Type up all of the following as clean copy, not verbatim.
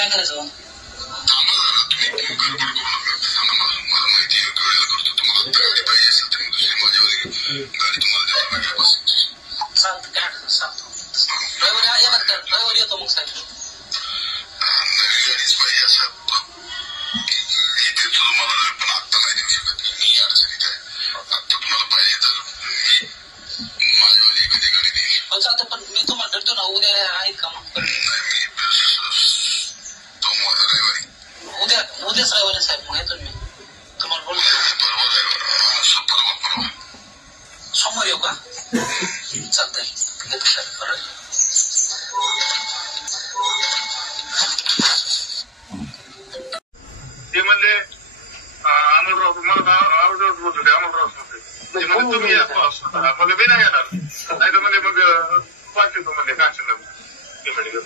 काय करायचं चालतं काय सांगतो रविवारी येणार का रविवारी येतो मग साहेब चालतं पण मी तुम्हाला भेटतो ना उद्या आहेत का मग उद्याच रविवारी साहेब मग येतो मी तुम्हाला बोलतो सोमवार येऊ का चालतंय येतो साहेब बरं ते म्हणले अमोलराव मला आवडत बोलत होते अमोलराव म्हणजे तुम्ही मग मी नाही येणार नाही तर म्हणजे मग पाठवतो म्हणजे काशीला पेमेंट घेऊन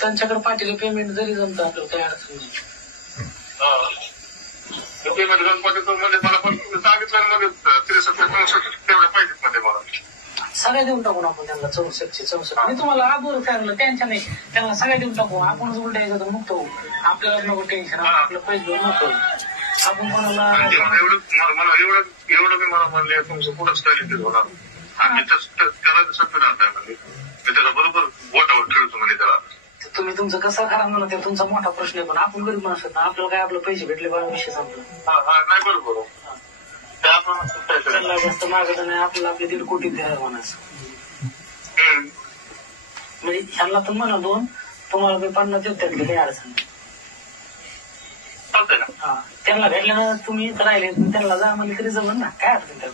त्यांच्याकडे पाठीला पेमेंट जरी जमतं आपल्याला काही अडचण नाही पेमेंट घेऊन पाठवतो म्हणजे मला पण सांगितलं मध्ये 63-64 तेवढ्या पाहिजेत मध्ये मला सगळ्या देऊन टाकून आपण त्यांना 64 मी तुम्हाला आबोर सांगलं त्यांच्या नाही त्यांना सगळ्या देऊन टाकू आपणच उलटायचं तर मुक्त होऊ आपल्याला नको टेन्शन आपलं पैसे घेऊन नको आपण कोणाला एवढं मी मला म्हणले तुमचं पुढंच काय होणार आणि त्याला सत्य राहताय म्हणजे मी त्याला बरोबर बोटावर खेळतो म्हणजे त्याला तुम्ही तुमचं कसं करा म्हणा ते तुमचा मोठा प्रश्न आहे पण आपण गरीब माणूस ना आपल्याला काय आपले पैसे भेटले बघा विषय संपला नाही बरोबर त्याला जास्त मागत नाही आपल्याला आपले 1.5 कोटी द्यायला म्हणायचं म्हणजे ह्यांना तर म्हणा 2 तुम्हाला मी 50 देऊ त्यातली काही अडचण नाही हा त्यांना भेटल्यानं तुम्ही राहिले त्यांना जा म्हणजे तरी जमल ना काय अडचण त्यात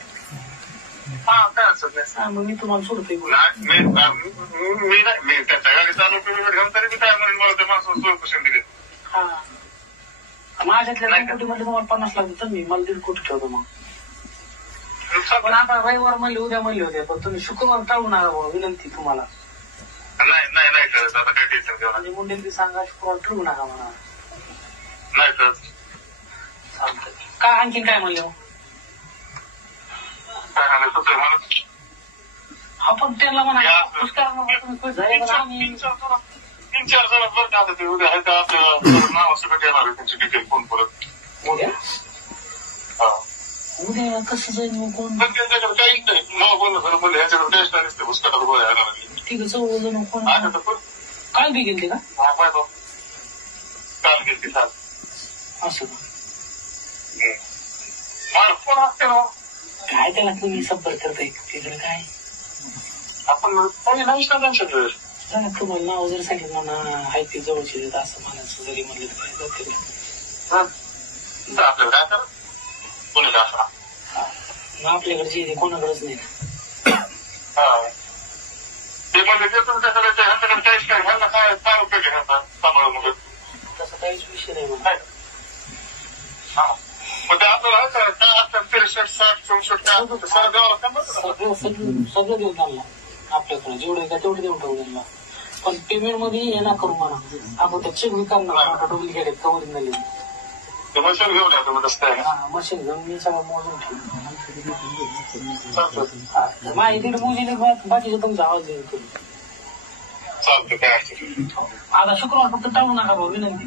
काय अडचण नाही मग मी तुम्हाला सोडतोय मी त्याच्या गाडी चालू पेमेंट घेऊन तरी मी काय म्हणेन मला त्या माणसाला 16% दिले हा माझ्यातल्या 2 कोटीमध्ये तुम्हाला 50 लाख देतो मी मला 1.5 कोटी ठेवतो मग पण आता रविवार म्हणले उद्या म्हणले होते पण तुम्ही शुक्रवार टाळू नका विनंती तुम्हाला नाही करत आता काय टेन्शन घेऊ म्हणजे मुंडेल सांगा शुक्रवार ठेवू नका म्हणा नाही करत चालतंय काय आणखी काय म्हणले काय सांगायचं होतं मला आपण त्यांना म्हणा पुष्कळ झाले पण आम्ही 3-4 जण बरं का ते उद्या आहे का आपल्याला नावासकट येणार आहे त्यांची डिटेल फोन परत उद्या कसं जाईल मग कोण त्यांच्याकडे काहीच नाही नाव बोलणं झालं म्हणजे ह्याच्याकडे टेस्ट नाही नसते पुस्तकात गोळ्या येणार ठीक आहे चौघ कोण काल बी गेलते का काल गेलते काल असं मला फोन असते ना काय त्याला तुम्ही संपर्क करताय तिकडे काय आपण नाही का त्यांच्याकडे तुम्हाला नाव जर सांगितलं म्हणा आहे ते जवळचे देत असं म्हणायचं जरी म्हणलं तर काय आपल्याकडे काय करा कोणी असणार आपल्याकडे जे कोणाकडेच नाही ते म्हणजे ते तुमच्याकडे ह्यांच्याकडे काहीच काय ह्यांना काय उपयोग आहे ह्यांचा सांभाळून वगैरे तसं काहीच विषय नाही म्हणा मग ते आपल्याला काय असतात 63-64 काय सर द्यावं लागतं सगळं देऊन त्यांना आपल्याकडे जेवढे का तेवढे देऊन टाकू त्यांना पण पेमेंट मध्ये हे ना करू म्हणा आपण त्या चेक करणार डुप्लिकेट आहेत कवरिंग झाले मशीन घेऊन या तुम्ही कसं काय मशीन घेऊन मी सगळं मोजून ठेवू माहिती मोजीने बाकीचे तुमचा आवाज देईल तुम्ही चालतं काय आता शुक्रवार फक्त टाळू नका भाऊ विनंती